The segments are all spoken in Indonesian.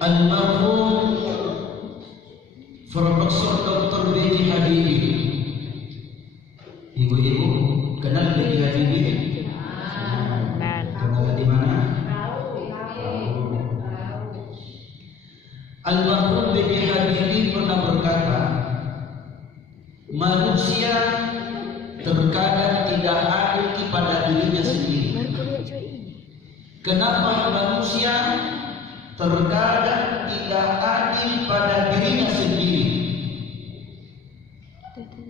Almarhum Profesor Dr. B.J. Habibie. Ibu-ibu kenal B.J. Habibie? Kenal di mana? Almarhum B.J. Habibie pernah berkata, manusia terkadang tidak adil kepada dirinya sendiri. Kenapa manusia terkadang tidak adil pada dirinya sendiri?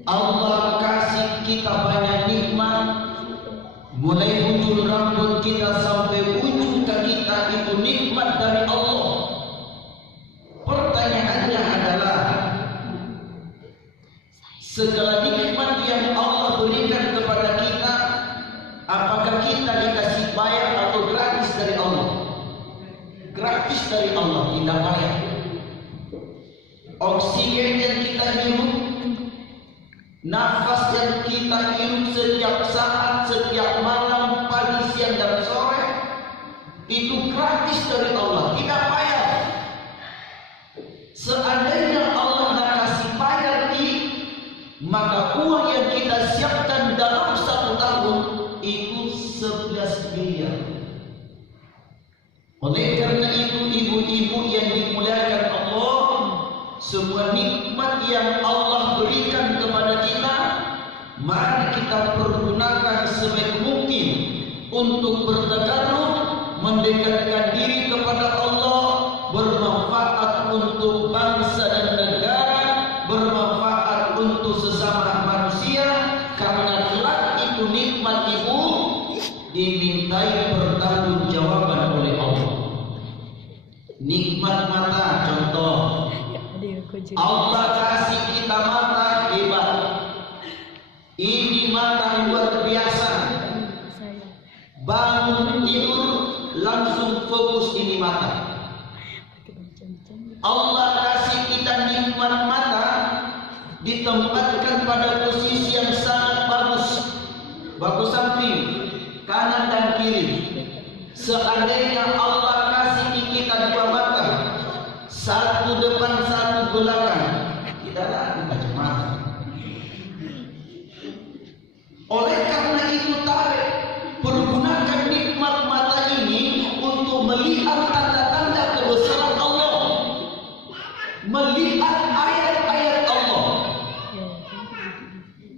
Allah kasih kita banyak nikmat, mulai ujung rambut kita sampai ujung kaki kita itu nikmat dari Allah. Pertanyaannya adalah, segala nikmat yang Allah berikan kepada kita, apakah kita dikasih bayar atau gratis dari Allah? Gratis dari Allah, tidak bayar. Oksigen yang kita hirup, nafas yang kita hirup setiap saat, setiap malam, pagi, siang, dan sore, itu gratis dari Allah, tidak bayar. Seandainya Allah tidak kasih bayar, maka uang yang kita siapkan dalam 1 tahun itu 11 miliar. Oleh karena itu, ibu-ibu yang dimuliakan Allah, semua nikmat yang Allah berikan kepada kita, mari kita pergunakan sebaik mungkin untuk bertakarruf, mendekatkan diri kepada Allah, bermanfaat untuk bangsa dan negara, bermanfaat untuk sesama manusia, karena kelak itu nikmat ibu dimintai pertanggungjawaban oleh Allah. Nikmat mata, contoh, Allah kasih kita mata hebat. Ini mata luar biasa. Bangun tidur langsung fokus ini mata. Allah kasih kita nikmat mata, ditempatkan pada posisi yang sangat bagus, bagus samping, kanan dan kiri. Seandainya Allah kasih kita 2 mata, 1 depan 1 belakang, tidak lagi kacamata. Oleh karena itu, tarik pergunakan nikmat mata ini untuk melihat tanda-tanda kebesaran Allah, melihat ayat-ayat Allah.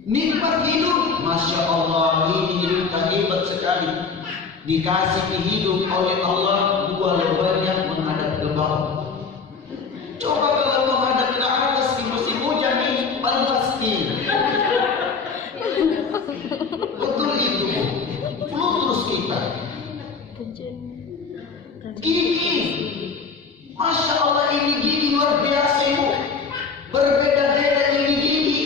Nikmat hidup, Masya Allah, ini hidup hebat sekali. Dikasih hidup oleh Allah 2 lebarnya menghadap ke bawah. Coba kalau menghadap ke atas di musim hujan ini, paling pasti. Betul itu, flu terus kita. Gigi, Masya Allah, ini gigi luar biasa ibu. Berbeda-beda ini gigi,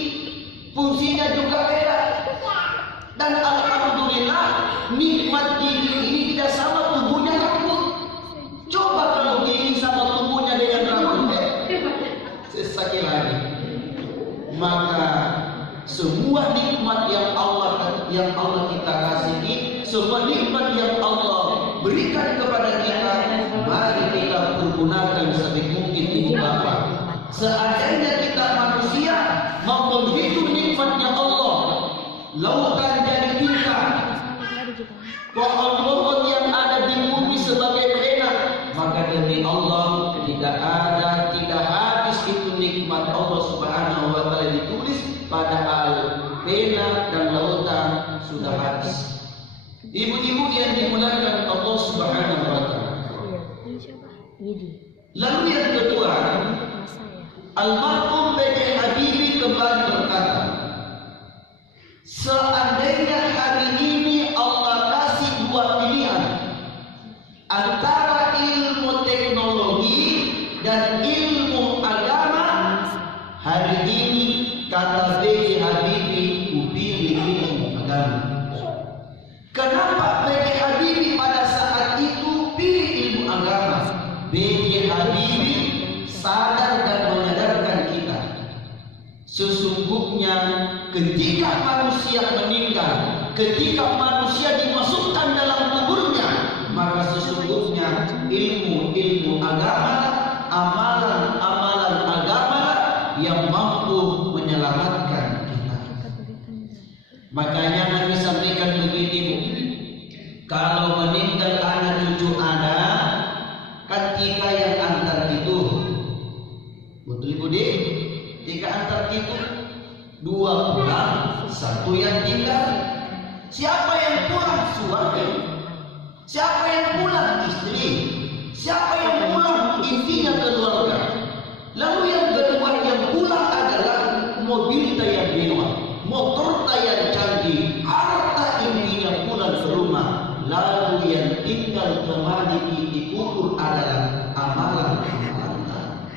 fungsinya juga beda. Dan alhamdulillah, nikmat gigi ini tidak sama tubuhnya rambut. Coba kalau gigi sama tubuhnya dengan rambut, sekali lagi. Maka semua nikmat yang Allah kita kasih, semua nikmat yang Allah berikan kepada kita, mari kita pergunakan sebaik mungkin ibu bapak. Seandainya kita manusia mau menghitung nikmatnya Allah, lautan jadi tingkat, pohon-pohon yang ada di bumi sebagai pena, maka demi Allah tidak habis itu nikmat Allah Subhanahu wa taala ditulis, padahal pena dan lautan sudah habis. Ibu-ibu yang dimuliakan Allah Subhanahu wa taala. Lalu yang kedua, almarhum B.J. Habibie kembali berkata, seandainya hari ini Allah kasih 2 pilihan antara ilmu teknologi dan ilmu agama, hari ini kata B.J. Habibie kupilih ilmu agama. Kenapa B.J. Habibie pada saat itu pilih ilmu agama? B.J. Habibie sadar dan menyadarkan kita, sesungguhnya ketika manusia meninggal, ketika manusia dimasukkan dalam kuburnya, maka sesungguhnya ilmu agama amalan-amalan agama yang mampu menyelamatkan kita. Makanya Nabi sampaikan begini, Bu. Kalau meninggal anak cucu Anda, kan tiga yang antar itu. Betul Ibu Di? Tiga antar itu, dua pulang, satu yang tinggal. Siapa yang pulang? Suami. Siapa yang pulang? Istri. Siapa yang pulang? Intinya keluarga. Lalu yang kedua yang pulang adalah mobil yang mewah, motor yang canggih, harta intinya pulang ke rumah. Lalu yang tinggal kembali dikubur adalah amalan-amalan.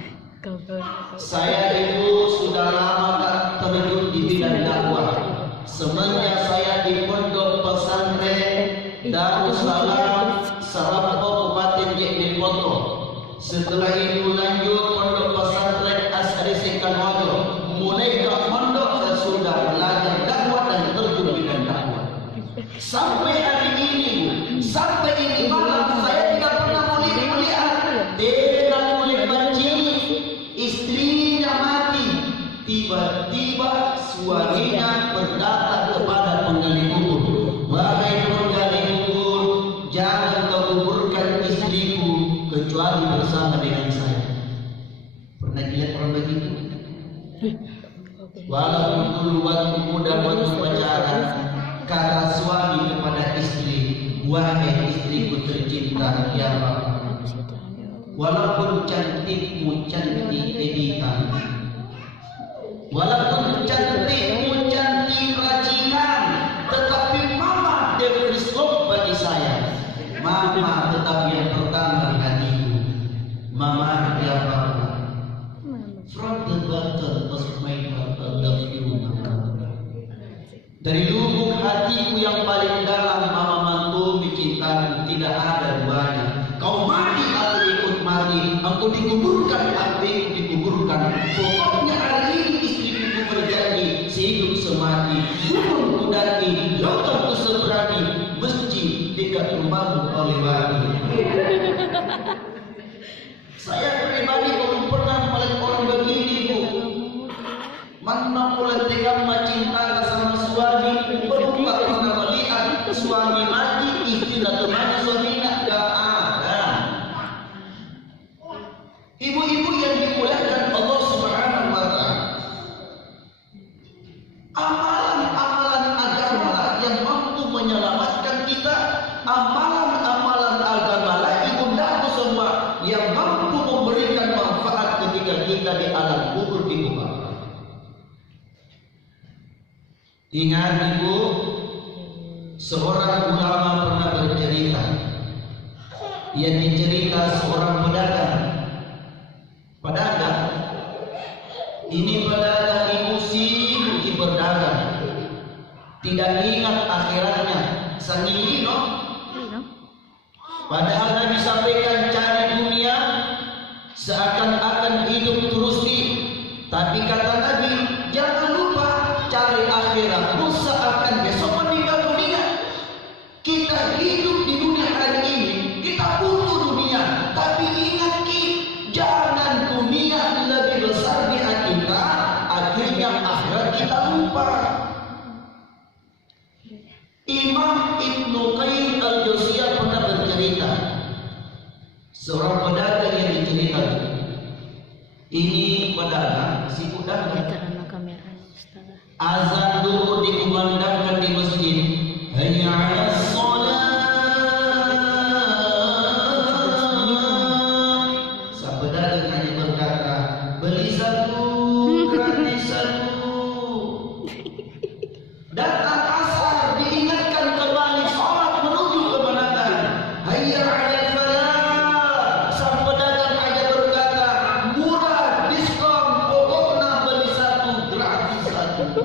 Saya itu sudah lama tak terjun di bidang dakwah. Semenjak saya di pondok pesantren Darussalam Sarap Kabupaten Jeneponto. Setelah itu lanjut pondok pesantren Asari Sekanojo. Mulai ke pondok saya sudah belajar dakwah dan terjun di bidang dakwah. Sampai hari ini, sampai ini malam saya tidak pernah melihat dengan kulit banci istrinya mati. Tiba-tiba suaminya berkata kepada penggali kubur, wahai penggali kubur, jangan kau kuburkan istriku kecuali bersama dengan saya. Pernah dilihat orang begitu? Walaupun dulu waktu muda waktu pacaran, kata suami kepada istri, wahai istriku tercinta, ya Bapak, walaupun cantikmu cantik Evita, walaupun cantikmu cantik racikan, tetapi mama deprislop bagi saya. Mama tetap yang pertama di hatiku. Mama ya Bapak, from the bottom of my heart I love you, Mama. Dari lubuk hatiku yang paling dalam, mama mantu mencintamu, tidak ada duanya. Kau mati atau ikut mati, aku dikuburkan atau ikut dikuburkan. Pokoknya hari ini istriku berjanji, sehidup semati. Gunung kudaki, lautan ku seberangi, masjid dekat rumahmu kau lewati. Saya pribadi belum pernah melihat orang begini, Bu. Mana pula tega cinta sama suami, berubah pernah melihat suami mati, istri atau mati suaminya tidak ada. Ibu-ibu yang dimuliakan Allah Subhanahu wa Ta'ala, amalan-amalan agama yang mampu menyelamatkan kita, amalan-amalan agama ibundaku semua yang mampu memberikan manfaat ketika kita di alam kubur di kubur. Ingat Ibu, seorang ulama pernah bercerita. Ia dicerita seorang pedagang. Ini pedagang Ibu sibuk berdagang, tidak ingat akhiratnya. Sangilino. Padahal Nabi sampaikan cari dunia seakan-akan hidup terus tapi kata Nabi jangan lupa cari akhirat seakan besok meninggal dunia. Kita hidup di dunia hari ini, kita butuh dunia, tapi ingat jangan dunia lebih besar di hati kita, akhirnya akhirat kita lupa. Imam Ibnu Qayyim al-Jauziyah pernah bercerita, seorang pedagang yang dicerita. Ini pedagang, si pedagang. Azan dulu dikumandangkan di masjid. Hayya 'alas shalah. Sang pedagang hanya berkata, beli satu, gratis satu. Datang asar, diingatkan kembali salat menuju kemenangan. Hayya 'alal falah. Sang pedagang hanya berkata, murah, diskon, pokoknya beli satu, gratis satu.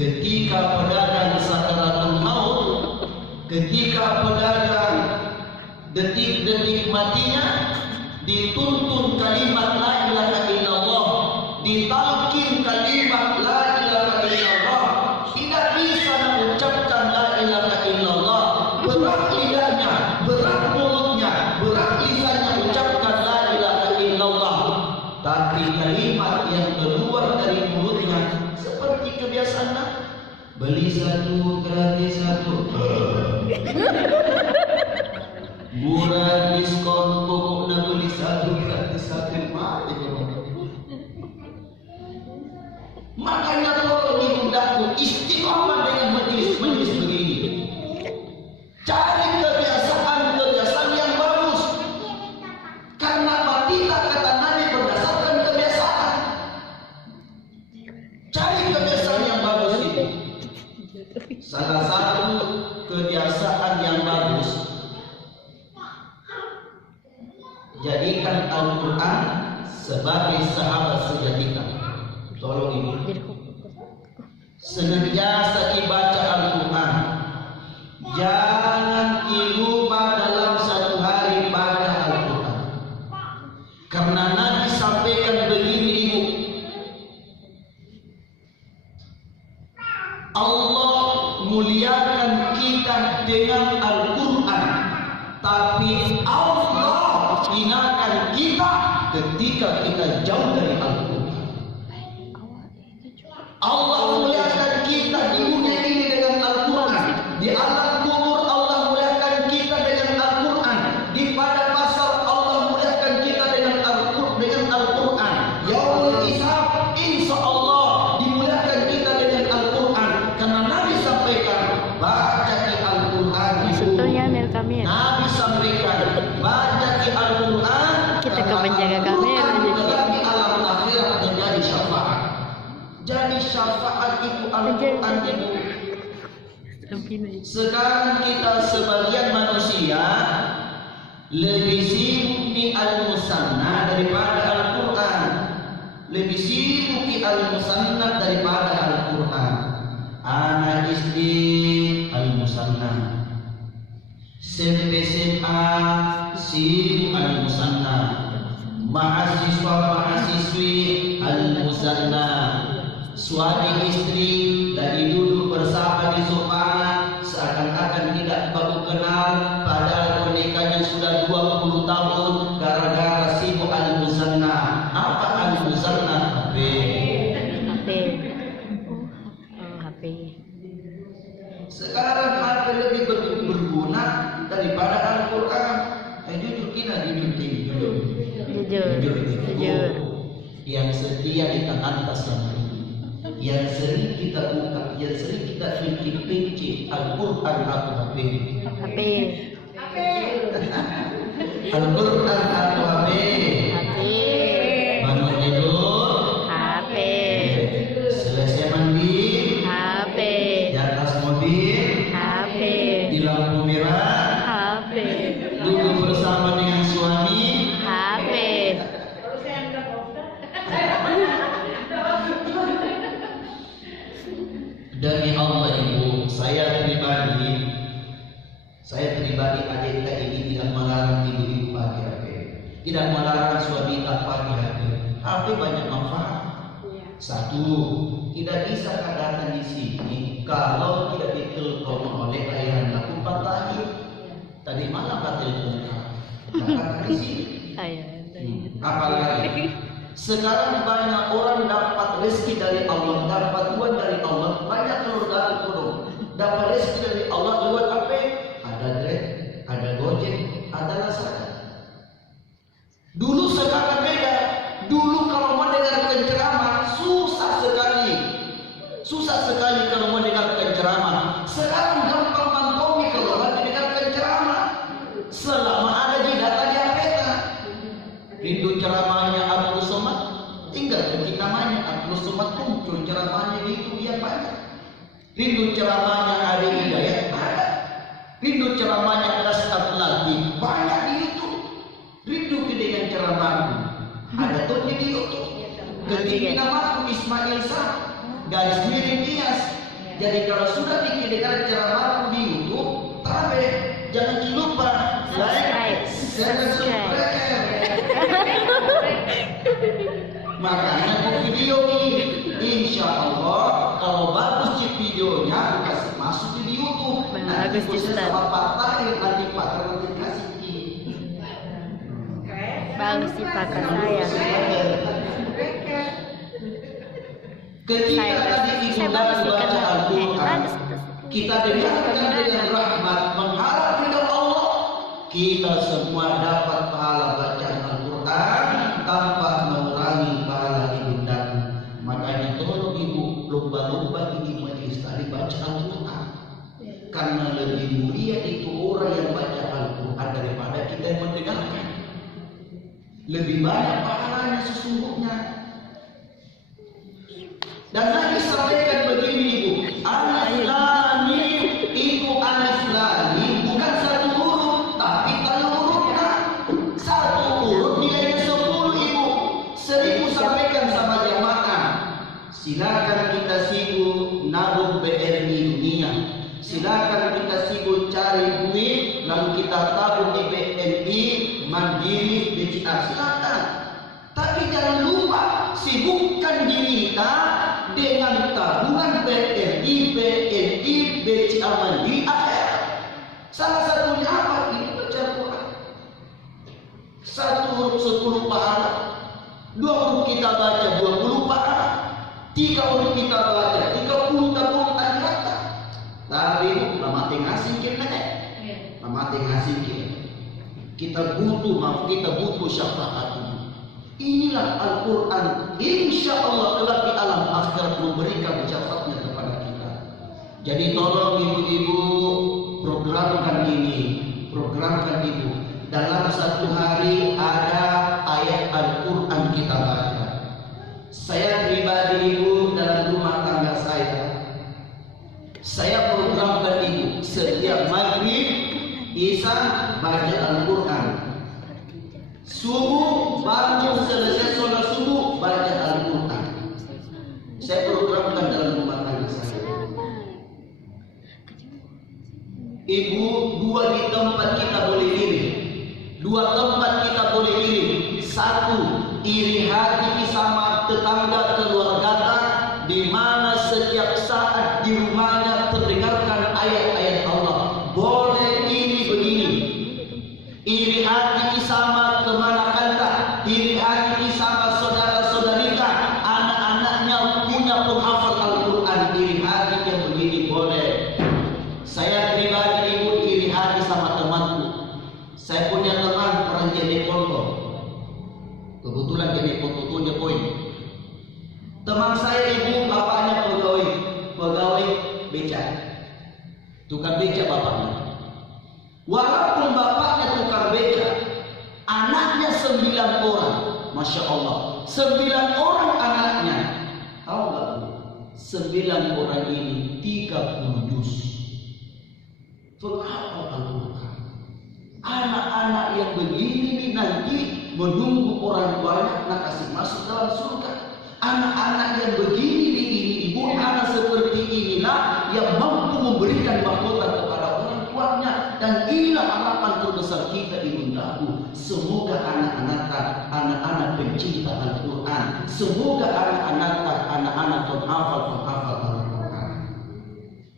Ketika pedagang sakaratul maut, ketika pedagang detik-detik matinya, dituntun kalimat la ilaha illallah, ditalkin kalimat la ilaha illallah, tidak bisa mengucapkan la ilaha illallah, berat lidahnya, berat mulutnya, berat lisannya ucapkan la ilaha illallah. tapi kalimat yang keluar dari mulutnya seperti kebiasaannya, beli satu gratis satu, murah diskon pokoknya beli satu gratis satu. Makanya kalau diundangku istiqomah dengan majelis-majelis begini, cari kebiasaan yang bagus, karena batita kata Nabi berdasarkan kebiasaan. Cari kebiasaan yang bagus itu. Salah satu kebiasaan yang bagus, jadikan Al-Quran sebagai sahabat sejati. Tolong ibu, senantiasa dibaca Al-Quran. Jangan lupa dalam satu hari baca Al-Quran. Karena Nabi sampaikan begini ibu, Allah muliakan kita dengan Al-Quran, tapi Allah hinakan kita ketika kita jauh dari Al-Quran. Allah muliakan kita di dunia ini dengan Al-Quran. Di alam kubur Allah muliakan kita dengan Al-Quran. Di padang pasar Allah muliakan kita dengan Al-Quran. Yaumul hisab insya Allah dimuliakan kita dengan Al-Quran. Karena Nabi sampaikan baca di Al-Quran. Nabi sampaikan baca di Al-Quran. Kita ke penjaga kamera di alam akhirat menjadi syafaat. Jadi syafaat itu Al-Quran itu. Sekarang kita sebagian manusia lebih sibuk di Al-Musanna daripada Al-Quran. Lebih sibuk di Al-Musanna daripada Al-Quran. Anak istri Al-Musanna, SMA sibuk Al-Musanna, mahasiswa mahasiswi Al-Musanna, suami istri dari dulu bersama di sofa seakan-akan tidak baru kenal, padahal pernikahannya sudah 20 tahun gara-gara sibuk Al-Musanna. Apa Al-Musanna? HP. HP. Sekarang HP lebih berguna daripada Al-Quran. Jujur kita jujur. Yang setia di tangan atas selama ini, yang sering kita buka, yang sering kita pinci Al-Quran atau HP. Al-Quran atau HP. Bangun tidur HP. Selesai mandi HP. Di atas mobil HP. Di lampu merah HP. duduk bersama dengan suami HP. Demi Allah ibu, saya pribadi adik ini tidak melarang ibu-ibu pakai HP, tidak melarang suami tak pakai HP. HP banyak manfaat. Satu, tidak bisa datang di sini kalau tidak ditelepon oleh ayah anakku patahin. Tadi malam tak telepon datang di sini. Apalagi sekarang banyak orang dapat rezeki dari Allah, dapat uang dari Allah, banyak keluarga turun dapat rezeki dari Allah lewat apa? Ada Grab, ada Gojek, ada Lazada. Dulu sekarang beda. Dulu kalau mau dengarkan ceramah susah sekali kalau mau dengarkan ceramah. Sekarang gampang mantomi kalau mau dengarkan ceramah. Selama ada di data di peta. Rindu ceramahnya Abdul Somad, tinggal ketik namanya Abdul Somad muncul ceramahnya di itu dia banyak. Rindu ceramahnya Ade Hidayat ada. Rindu ceramahnya Dasar Lagi banyak di YouTube. Rindu dengan ceramahku ada tuh di YouTube. Ketik namaku Ismail Sah garis miring Tias. Jadi kalau sudah dengar ceramahku di YouTube, jangan lupa like, share, dan subscribe. Makanya aku video ini, insya Allah kalau bagus sih videonya kasih masuk di YouTube. Nanti bisa sama Pak Tahir, nanti Pak Tahir kasih. Bagus sih Pak saya. Ketika tadi ibunda membaca Al-Quran, kita dengarkan dengan rahmat, mengharap ridha Allah, kita semua dapat pahala bacaan Al-Quran tanpa mengurangi pahala ibunda. Makanya tolong ibu lomba-lomba ini majelis tadi baca Al-Quran, karena lebih mulia itu orang yang baca Al-Quran daripada kita yang mendengarkan. Lebih banyak pahalanya sesungguhnya. Dan Nabi sampaikan begini ibu, alif lam mim, ibu alif lam mim bukan satu huruf, tapi kalau hurufnya satu huruf nilainya 10 ibu. 1000 sampaikan sama jamaah. Silakan kita sibuk nabung BRI dunia. Silakan kita sibuk cari duit, lalu kita tabung di BNI, Mandiri, BCA. Silakan. Tapi jangan lupa sibukkan diri kita dengan tabungan BRI, BNI, BCA, Mandiri, AR. Salah satunya apa? Ini baca Quran. Satu huruf 10 pahala. 2 huruf kita baca 20 pahala. 3 huruf kita baca 30 tabung akhirat. Tapi lama tengah singkir nek. Lama tengah singkir. Kita butuh syafaat. Inilah Al-Quran. Insya Allah kelak di alam akhirat memberikan syafaatnya kepada kita. Jadi tolong ibu-ibu programkan ini, programkan ibu. Dalam satu hari ada ayat Al-Quran kita baca. Saya pribadi ibu dalam rumah tangga saya programkan ibu setiap maghrib, isya baca Al-Quran. Subuh bangun selesai sholat subuh baca Al-Quran. Saya programkan dalam rumah tangga saya. Ibu, 2 di tempat kita boleh iri. 2 tempat kita boleh iri. 1, iri hati sama tetangga keluarga di mana setiap saat di rumahnya terdengarkan ayat-ayat Allah. Boleh ini begini. Iri hati sama kemanakan, iri hati sama saudara-saudari anak-anaknya punya penghafal Al-Quran. Iri hati yang begini boleh. Saya pribadi ibu iri hati sama temanku. Saya punya teman orang Jeneponto. Kebetulan Jeneponto itu dia poin. Teman saya ibu bapaknya pegawai beca, tukang beca bapaknya. Walaupun bapaknya tukang beca, anaknya 9 orang, masya Allah, 9 orang anaknya. Tahu nggak bu? 9 orang ini 30 juz. Penghafal Al-Quran. Anak-anak yang begini nih nanti menunggu orang tuanya nak kasih masuk dalam surga. Anak-anak yang begini ini ibu anak seperti inilah yang mampu memberikan mahkota kepada orang tuanya. Dan inilah harapan terbesar kita ibundaku. Semoga anak-anak pencinta Al-Quran, semoga anak-anak penghafal Al-Quran.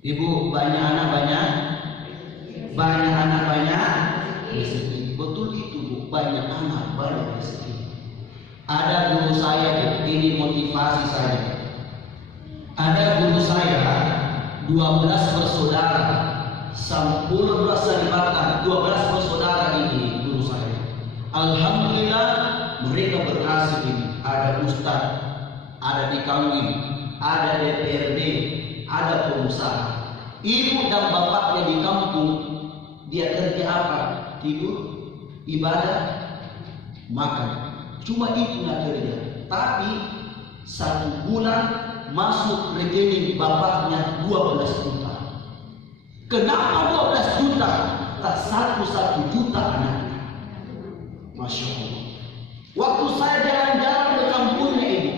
Ibu banyak anak rezeki. Betul itu bu, banyak anak banyak rezeki. Ada guru saya, ini motivasi saya. Ada guru saya 12 bersaudara, 10 bersaudara, 12 bersaudara ini guru saya. Alhamdulillah mereka berhasil ini. Ada ustaz, ada dikawin, ada DPRD, ada pengusaha. Ibu dan bapaknya di kampung, dia kerja apa? Tidur, ibadah, makan. Cuma itu nak kerja. Tapi 1 bulan masuk rekening bapaknya 12 juta. Kenapa 12 juta? Tak 1 juta anaknya. Masya Allah. Waktu saya jalan-jalan ke kampungnya ibu,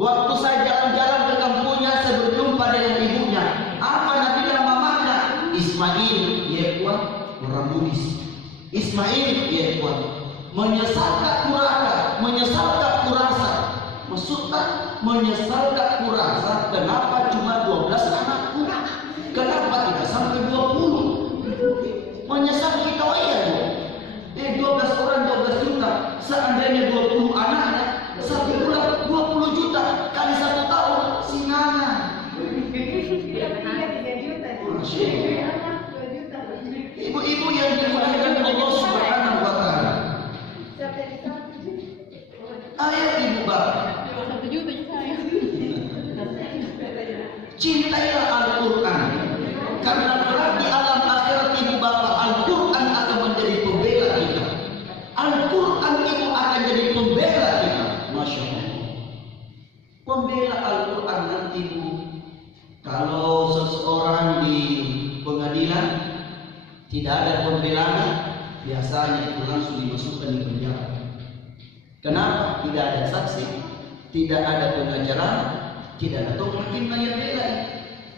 waktu saya jalan-jalan ke kampungnya, saya berjumpa dengan ibunya. Apa nanti dalam mamanya? Ismail, ya kuat, orang Buddhis. Ismail, ya kuat. Menyesalkan kurasa, menyesalkan kurasa. Maksudnya menyesalkan kurasa. Kenapa cuma 12 anakku? Kenapa tidak sampai 20? Menyesal kita ya bu. 12 orang 12 juta. Seandainya 20 anaknya, 1 bulan 20 juta. juta kali 1 tahun singangan. Ibu-ibu yang dimuliakan Allah Subhanahu wa taala. Ayat ibu bapak. Cintailah Al-Quran, karena kelak di alam akhirat ibu bapak Al-Quran akan menjadi pembela kita. Al-Quran itu akan jadi pembela kita. Masya Allah. Pembela Al-Quran nanti bu, kalau seseorang di pengadilan tidak ada pembelaan, biasanya itu langsung dimasukkan di penjara. Kenapa? Tidak ada saksi, tidak ada pengacara, tidak ada hakim yang bela.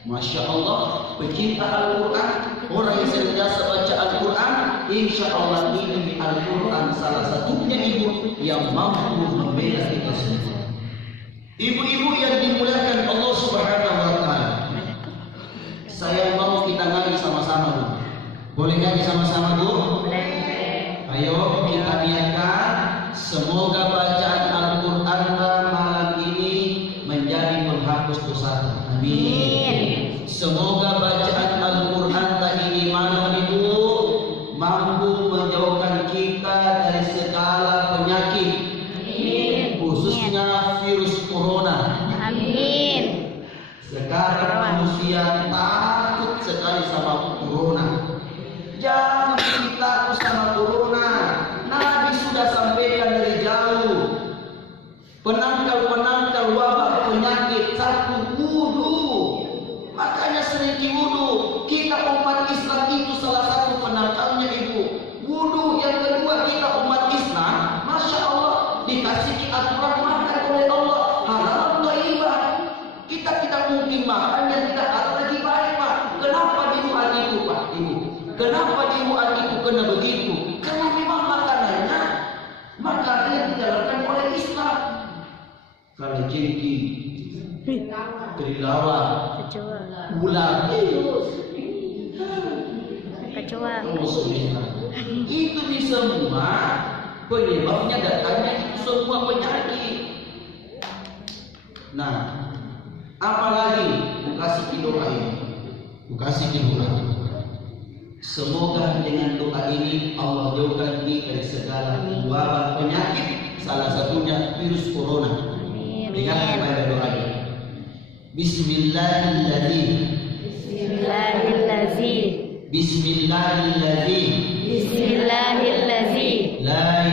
Masya Allah, pecinta Al-Quran, orang yang senantiasa baca Al-Quran, insya Allah ini Al-Quran salah satunya ibu yang mampu membela kita semua. Ibu-ibu yang dimuliakan Allah Subhanahu wa taala, saya mau kita ngaji sama-sama bu. Boleh ngaji sama-sama bu? Ayo kita niatkan, semoga bacaan Al-Quran malam ini menjadi penghapus dosa. Amin. Semoga bacaan Al-Quran ini malam itu mampu menjauhkan kita dari segala penyakit. Amin. Khususnya virus corona. Amin. Sekarang manusia takut sekali sama corona. Jangan takut sama corona. Nabi sudah sampaikan dari jauh. Penangkal wabah penyakit satu wudu. Makanya sering wudu. Kita umat Islam itu salah satu penangkalnya ibu. Wudu. Yang kedua kita umat Islam, masya Allah dikasih aturan makan oleh Allah halal thayyibah. Kita tidak mungkin makan yang tidak halal lagi baik pak. Kenapa dimuat itu pak ibu? Kenapa dimuat itu kena begitu? Karena memang makanannya dijalankan oleh Islam. Kalau jengki, kelelawar, ular, kecoa, itu di semua penyebabnya datangnya itu semua penyakit. Nah, apalagi kasih doa ini, kasih doa. Semoga dengan doa ini Allah jauhkan kita dari segala wabah penyakit, salah satunya virus corona. Dengar kepada doa ini. Bismillahirrahmanirrahim. La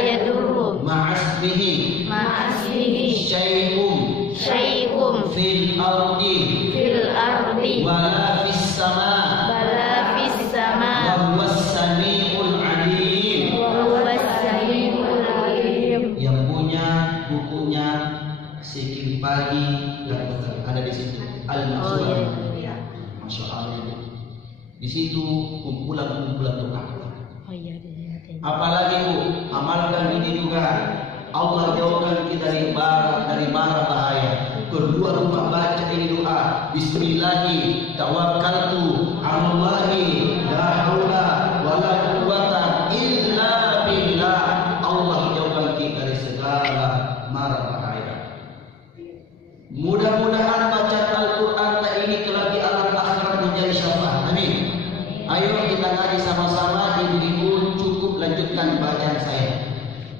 yadurru ma'asmihi syai'un fil ardi wala fis sama. Yang punya bukunya Sikil Pagi dan ada di situ Al-Mas'ud. Masya Allah. Di situ kumpulan doa. Apalagi bu, amalkan ini juga. Allah jauhkan kita dari mara bahaya. Kedua rumah baca ini doa. Bismillahi tawakkaltu 'alallahi la haula wala quwwata illa billah. Allah jauhkan kita dari segala mara bahaya. Mudah-mudahan bacaan Al-Quran ini kelak di alam akhirat menjadi syafaat. Amin. Ayo kita ngaji sama-sama. Ibu-ibu cukup lanjutkan bacaan saya.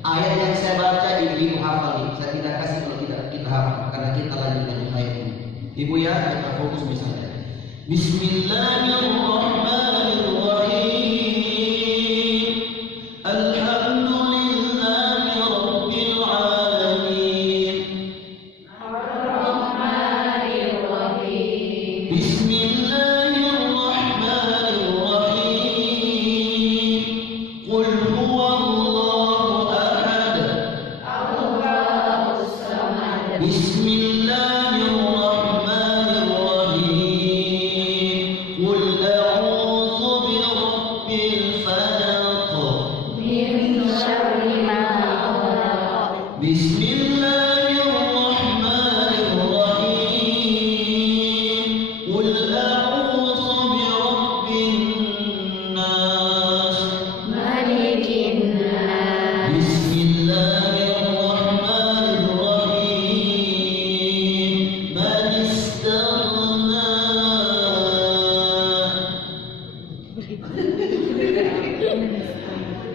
Ayat yang saya baca ibu hafal. Saya tidak kasih kalau tidak kita hafal karena kita lanjutkan ayat ini. Ibu ya, kita fokus misalnya. Bismillahirrahmanirrahim. Alhamdulillahi rabbil alamin. Bismillahirrahmanirrahim. Qul huwallahu ahad. Bismillahirrahmanirrahim. Qul a'udzu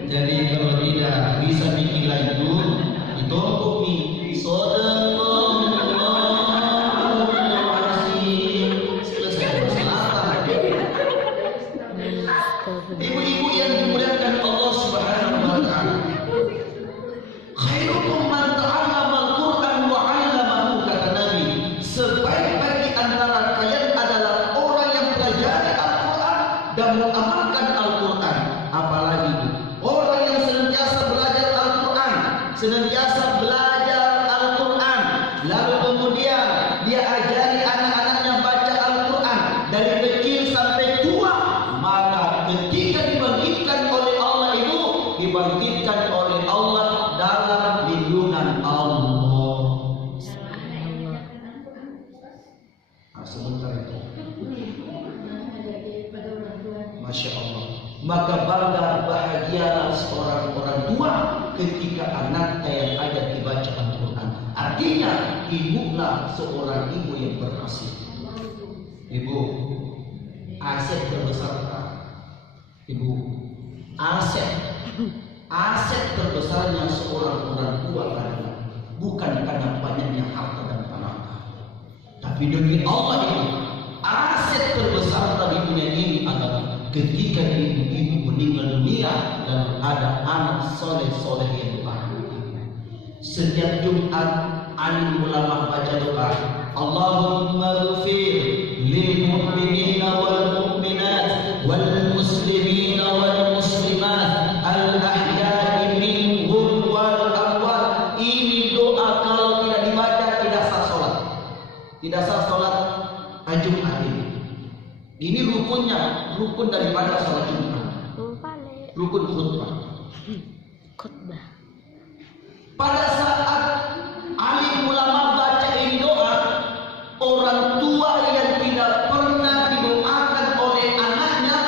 Jadi kalau tidak bisa bikin itu ditumpuk nih. Ibu-ibu yang dimuliakan Allah Subhanahu wa taala. Khairukum man ta'allama al-Qur'an wa 'allamahu, kata Nabi. Sebaik-baik di antara kalian adalah orang yang pelajari Al-Qur'an dan mengamalkan Al-Qur'an. Apalagi orang yang senantiasa belajar Al-Qur'an, senantiasa belajar Al-Qur'an, lalu kemudian dia ajari anak-anaknya baca Al-Qur'an dari kecil sampai tua, maka ketika dibangkitkan oleh Allah itu dibangkitkan oleh Allah dalam lindungan Allah. Sebentar itu, Masya Allah. Maka bangga bahagialah seorang orang tua ketika anaknya yang ada dibaca Al-Quran. Artinya ibulah seorang ibu yang berhasil. Ibu, aset terbesar tak? Ibu, aset terbesarnya seorang orang tua adalah bukan karena banyaknya harta dan panaka, tapi demi Allah ini aset terbesar dari dunia ini adalah ketika ibu-ibu meninggal dunia dan ada anak soleh-soleh yang bahagia. Setiap Jumat alim ulama baca doa, Allahumma ghfir lil mu'minina wal mu'minat wal muslimina wal muslimat al ahya'i minhum wal amwat. Ini doa kalau tidak dibaca tidak sah salat. Tidak sah salat Jumat ini. Ini rukun daripada salat Jumat. Rukun khutbah. Pada saat alim ulama bacain doa, orang tua yang tidak pernah didoakan oleh anaknya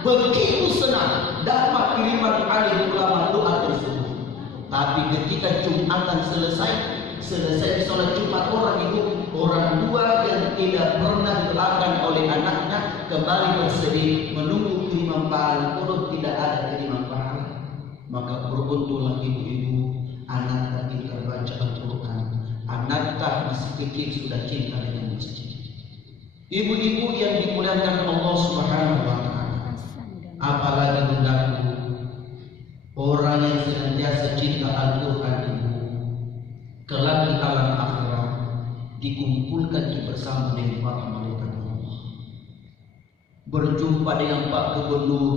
begitu senang dapat kiriman alim ulama doa tersebut. Tapi ketika Jumatan selesai sholat Jumat, orang tua yang tidak pernah didoakan oleh anaknya kembali bersedih menunggu kiriman pahala, kalau tidak ada kiriman pahala. Maka beruntunglah ibu-ibu, anak kita baca Al-Quran, anak masih kecil sudah cinta dengan masjid. Ibu-ibu yang dimuliakan Allah Subhanahu wa taala, apalagi bundaku, orang yang senantiasa cinta Al-Quran itu kelak di alam akhirat dikumpulkan bersama dengan para malaikat Allah. Berjumpa dengan Pak Gubernur,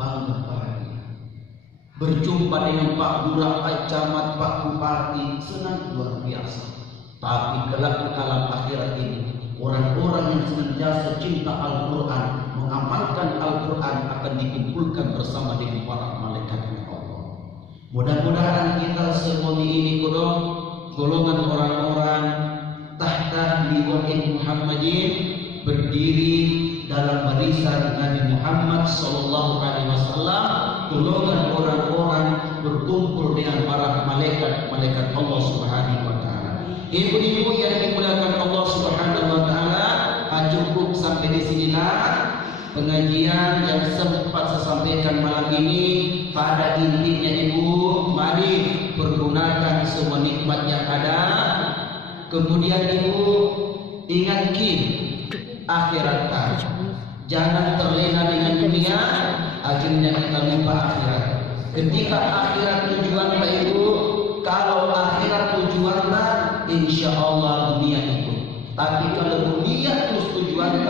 bangga bahagia. Berjumpa dengan Pak Lurah, Pak Camat, Pak Bupati, senang luar biasa. Tapi kelak di alam akhirat ini, orang-orang yang senantiasa cinta Al-Quran, mengamalkan Al-Quran akan dikumpulkan bersama dengan para malaikat Allah. Mudah-mudahan kita semua ini golongan orang-orang tahta liwa'in Muhammadin, berdiri dalam barisan Nabi Muhammad sallallahu alaihi wasallam, golongan orang-orang berkumpul dengan para malaikat Allah Subhanahu wa taala. Ibu-ibu yang dimuliakan Allah Subhanahu wa taala, cukup sampai di sinilah pengajian yang sempat saya sampaikan malam ini. Pada intinya ibu, mari pergunakan semua nikmat yang ada. Kemudian ibu ingat akhirat, jangan terlena dengan dunia, akhirnya kita lupa akhirat. Ketika akhirat tujuan ibu, kalau akhirat tujuan insya Allah dunia itu. Tapi kalau dunia terus tujuan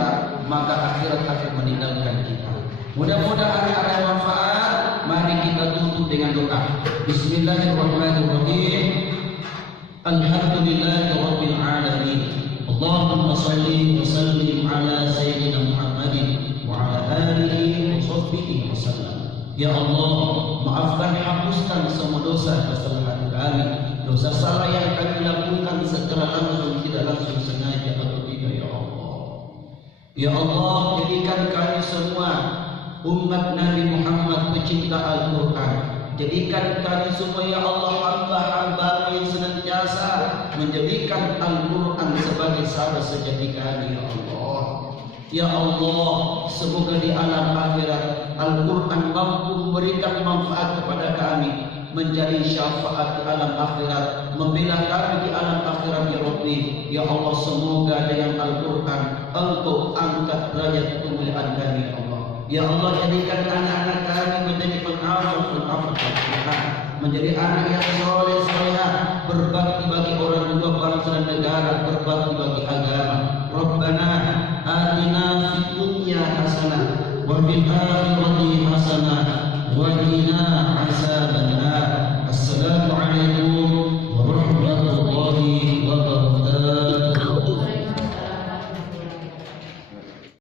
maka akhirat akan meninggalkan kita. Mudah-mudahan ada manfaat. Mari kita tutup dengan doa. Bismillahirrahmanirrahim. Alhamdulillahirabbil alamin. Allahumma shalli wa sallim ala sayyidina Muhammadin wa ala alihi wa sahbihi wasallam. Ya Allah, maafkan, hapuskan semua dosa kesalahan kami, dosa salah yang kami lakukan secara langsung, tidak langsung, sengaja atau tidak. Ya Allah, ya Allah, jadikan kami semua umat Nabi Muhammad pecinta Al-Quran. Jadikan kami semua ya Allah hamba-hamba yang senantiasa menjadikan Al-Quran sebagai sahabat sejati kami. Ya Allah, Ya Allah, semoga di alam akhirat Al-Quran mampu memberikan manfaat kepada kami, menjadi syafaat di alam akhirat, membela kami di alam akhirat ya Rabbi. Ya Allah, semoga dengan Al-Quran Engkau angkat derajat kemuliaan kami ya Allah. Ya Allah, jadikan anak-anak kami menjadi pengamal Al-Quran, menjadi anak yang soleh solehah, berbakti bagi orang tua, bangsa dan negara, berbakti bagi agama. Rabbana atina fid dunya hasanah wa fil akhirati hasanah wa qina azabannar. Assalamualaikum